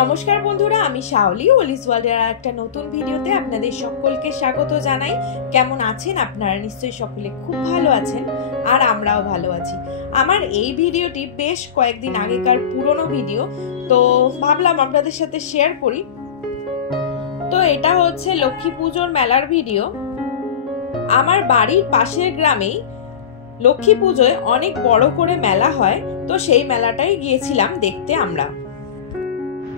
নমস্কার বন্ধুরা, আমি শাওলি ওলিস ওয়ার্ল্ডের একটা নতুন ভিডিওতে আপনাদের সকলকে স্বাগত জানাই। কেমন আছেন আপনারা? নিশ্চয়ই সকলে খুব ভালো আছেন, আর আমরাও ভালো আছি। আমার এই ভিডিওটি বেশ কয়েকদিন আগেকার পুরনো ভিডিও, তো ভাবলাম আপনাদের সাথে শেয়ার করি। তো এটা হচ্ছে লক্ষ্মী পুজোর মেলার ভিডিও। আমার বাড়ির পাশের গ্রামেই লক্ষ্মী পুজোয় অনেক বড় করে মেলা হয়, তো সেই মেলাটাই গিয়েছিলাম দেখতে আমরা।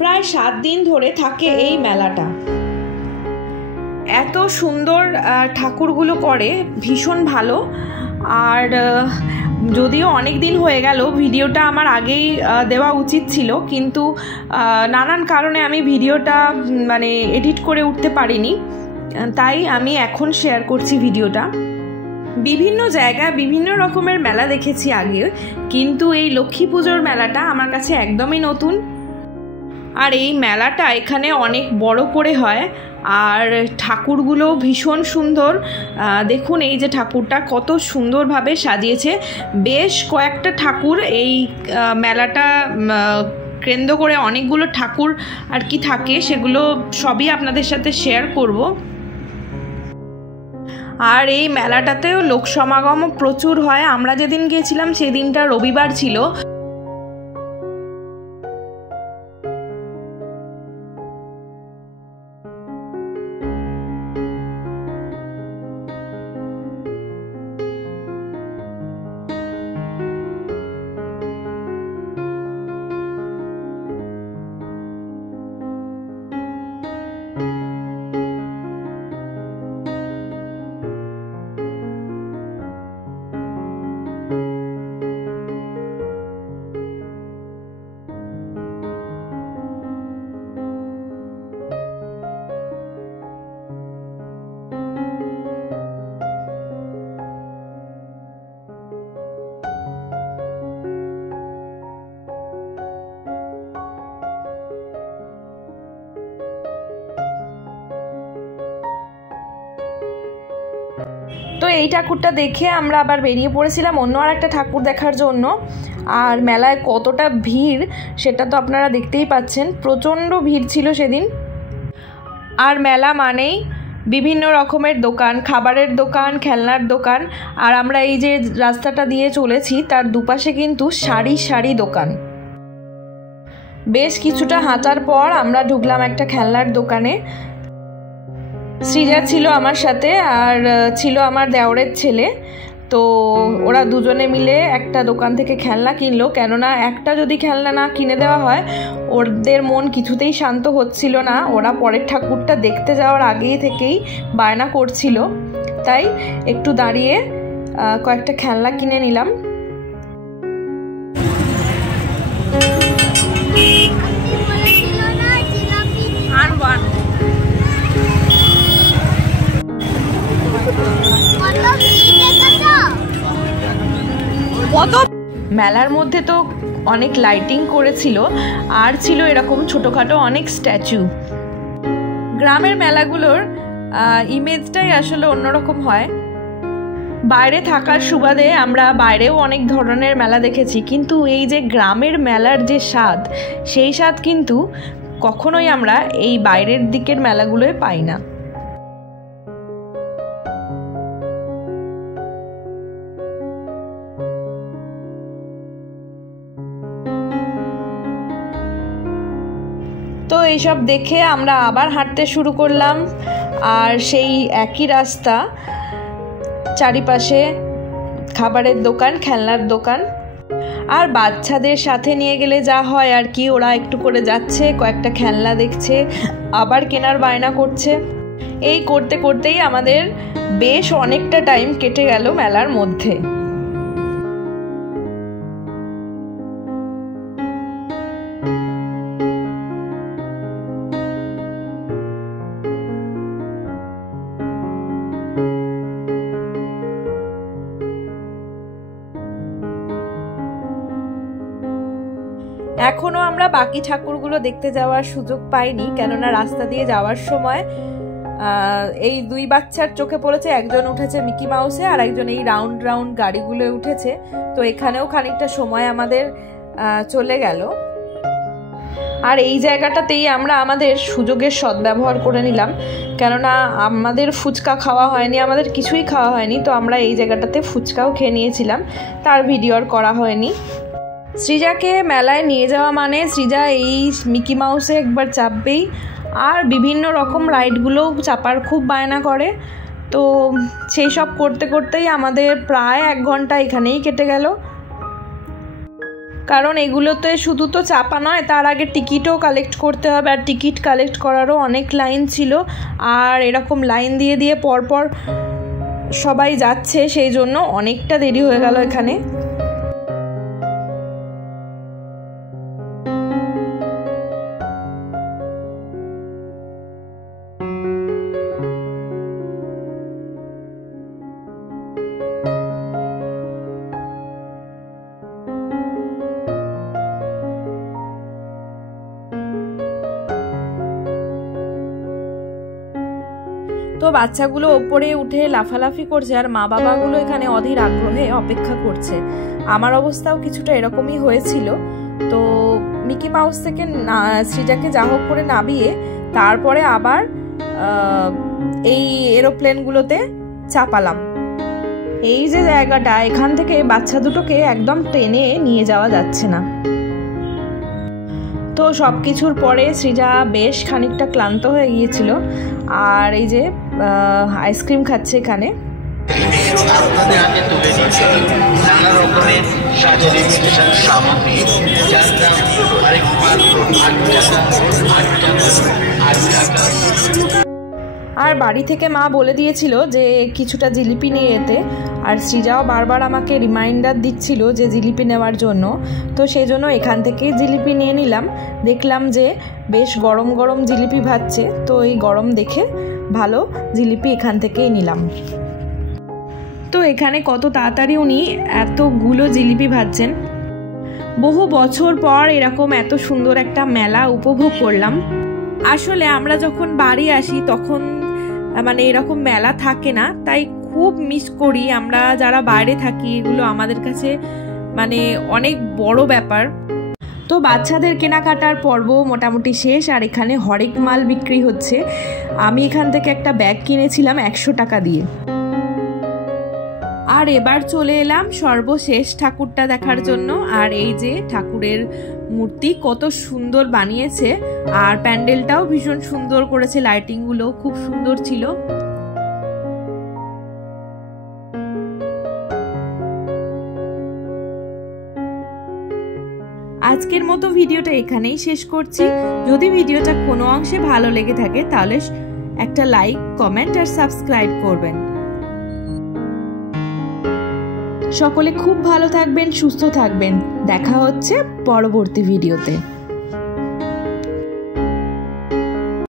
প্রায় 7 দিন ধরে থাকে এই মেলাটা। এত সুন্দর ঠাকুরগুলো করে, ভীষণ ভালো। আর যদিও অনেক দিন হয়ে গেল, ভিডিওটা আমার আগেই দেওয়া উচিত ছিল, কিন্তু নানান কারণে আমি ভিডিওটা এডিট করে উঠতে পারিনি, তাই আমি এখন শেয়ার করছি ভিডিওটা। বিভিন্ন জায়গায় বিভিন্ন রকমের মেলা দেখেছি আগে, কিন্তু এই লক্ষ্মী পুজোর মেলাটা আমার কাছে একদমই নতুন। আর এই মেলাটা এখানে অনেক বড় করে হয়, আর ঠাকুরগুলো ভীষণ সুন্দর। দেখুন এই যে ঠাকুরটা কত সুন্দরভাবে সাজিয়েছে। বেশ কয়েকটা ঠাকুর এই মেলাটা কেন্দ্র করে অনেকগুলো ঠাকুর আর কি থাকে, সেগুলো সবই আপনাদের সাথে শেয়ার করব। আর এই মেলাটাতেও লোক সমাগমও প্রচুর হয়। আমরা যেদিন গিয়েছিলাম সেদিনটা রবিবার ছিল। তো এই ঠাকুরটা দেখে আমরা আবার বেরিয়ে পড়েছিলাম অন্য আর একটা ঠাকুর দেখার জন্য। আর মেলায় কতটা ভিড় সেটা তো আপনারা দেখতেই পাচ্ছেন, প্রচণ্ড ভিড় ছিল সেদিন। আর মেলা মানেই বিভিন্ন রকমের দোকান, খাবারের দোকান, খেলনার দোকান। আর আমরা এই যে রাস্তাটা দিয়ে চলেছি তার দুপাশে কিন্তু সারি সারি দোকান। বেশ কিছুটা হাঁটার পর আমরা ঢুকলাম একটা খেলনার দোকানে। সৃজা ছিল আমার সাথে, আর ছিল আমার দেওরের ছেলে। তো ওরা দুজনে মিলে একটা দোকান থেকে খেলনা কিনলো, কেননা একটা যদি খেলনা না কিনে দেওয়া হয় ওদের মন কিছুতেই শান্ত হচ্ছিল না। ওরা পরের ঠাকুরটা দেখতে যাওয়ার আগেই থেকেই বায়না করছিল, তাই একটু দাঁড়িয়ে কয়েকটা খেলনা কিনে নিলাম। মেলার মধ্যে তো অনেক লাইটিং করেছিল, আর ছিল এরকম ছোটোখাটো অনেক স্ট্যাচু। গ্রামের মেলাগুলোর ইমেজটাই আসলে অন্যরকম হয়। বাইরে থাকার সুবাদে আমরা বাইরেও অনেক ধরনের মেলা দেখেছি, কিন্তু এই যে গ্রামের মেলার যে স্বাদ, সেই স্বাদ কিন্তু কখনোই আমরা এই বাইরের দিকের মেলাগুলোয় পাই না। তো এইসব দেখে আমরা আবার হাঁটতে শুরু করলাম। আর সেই একই রাস্তা, চারিপাশে খাবারের দোকান, খেলনার দোকান। আর বাচ্চাদের সাথে নিয়ে গেলে যা হয় আর কি, ওরা একটু করে যাচ্ছে, কয়েকটা খেলনা দেখছে, আবার কেনার বায়না করছে। এই করতে করতেই আমাদের বেশ অনেকটা টাইম কেটে গেল মেলার মধ্যে। এখনো আমরা বাকি ঠাকুরগুলো দেখতে যাওয়ার সুযোগ পাইনি, কেননা রাস্তা দিয়ে যাওয়ার সময় এই দুই বাচ্চার চোখে পড়েছে, একজন উঠেছে মিকি মাউসে আর একজন এই রাউন্ড রাউন্ড গাড়িগুলো উঠেছে। তো এখানেও খানিকটা সময় আমাদের চলে গেল। আর এই জায়গাটাতেই আমরা আমাদের সুযোগের সদ্ব্যবহার করে নিলাম, কেননা আমাদের ফুচকা খাওয়া হয়নি, আমাদের কিছুই খাওয়া হয়নি। তো আমরা এই জায়গাটাতে ফুচকাও খেয়ে নিয়েছিলাম, তার ভিডিও আর করা হয়নি। সৃজাকে মেলায় নিয়ে যাওয়া মানে সৃজা এই মিকি মাউসে একবার চাপবেই, আর বিভিন্ন রকম রাইডগুলো চাপার খুব বায়না করে। তো সেই সব করতে করতেই আমাদের প্রায় 1 ঘন্টা এখানেই কেটে গেল। কারণ এগুলোতে শুধু তো চাপা নয়, তার আগে টিকিটও কালেক্ট করতে হবে, আর টিকিট কালেক্ট করারও অনেক লাইন ছিল। আর এরকম লাইন দিয়ে দিয়ে পরপর সবাই যাচ্ছে, সেই জন্য অনেকটা দেরি হয়ে গেল এখানে। তো বাচ্চাগুলো ওপরে উঠে লাফালাফি করছে, আর মা বাবাগুলো এখানে অধীর আগ্রহে অপেক্ষা করছে। আমার অবস্থাও কিছুটা এরকমই হয়েছিল। তো মিকি মাউস থেকে সৃজাকে যা হোক করে নামিয়ে তারপরে আবার এই এরোপ্লেনগুলোতে চাপালাম। এই যে জায়গাটা, এখান থেকে বাচ্চা দুটোকে একদম টেনে নিয়ে যাওয়া যাচ্ছে না। তো সব কিছুর পরে সৃজা বেশ খানিকটা ক্লান্ত হয়ে গিয়েছিল, আর এই যে আইসক্রিম খাচ্ছে এখানে। আর বাড়ি থেকে মা বলে দিয়েছিল যে কিছুটা জিলিপি নিয়ে যেতে, আর সৃজাও বারবার আমাকে রিমাইন্ডার দিচ্ছিল যে জিলিপি নেওয়ার জন্য। তো সেই জন্য এখান থেকেই জিলিপি নিয়ে নিলাম। দেখলাম যে বেশ গরম গরম জিলিপি ভাজছে, তো এই গরম দেখে ভালো জিলিপি এখান থেকেই নিলাম। তো এখানে কত তাড়াতাড়ি উনি এতগুলো জিলিপি ভাজছেন। বহু বছর পর এরকম এত সুন্দর একটা মেলা উপভোগ করলাম। আসলে আমরা যখন বাড়ি আসি তখন মানে এরকম মেলা থাকে না, তাই খুব মিস করি। আমরা যারা বাইরে থাকি এগুলো আমাদের কাছে মানে অনেক বড় ব্যাপার। তো বাচ্চাদের কেনাকাটার পর্ব মোটামুটি শেষ, আর এখানে হরেক মাল বিক্রি হচ্ছে। আমি এখান থেকে একটা ব্যাগ কিনেছিলাম 100 টাকা দিয়ে। আর এবার চলে এলাম সর্বশেষ ঠাকুরটা দেখার জন্য। আর এই যে ঠাকুরের মূর্তি কত সুন্দর বানিয়েছে, আর প্যান্ডেলটাও ভীষণ সুন্দর করেছে, লাইটিংগুলো খুব সুন্দর ছিল। আজকের মতো ভিডিওটা এখানেই শেষ করছি। যদি ভিডিওটা কোনো অংশে ভালো লেগে থাকে তাহলে একটা লাইক, কমেন্ট আর সাবস্ক্রাইব করবেন। সকলে খুব ভালো থাকবেন, সুস্থ থাকবেন। দেখা হচ্ছে পরবর্তী ভিডিওতে।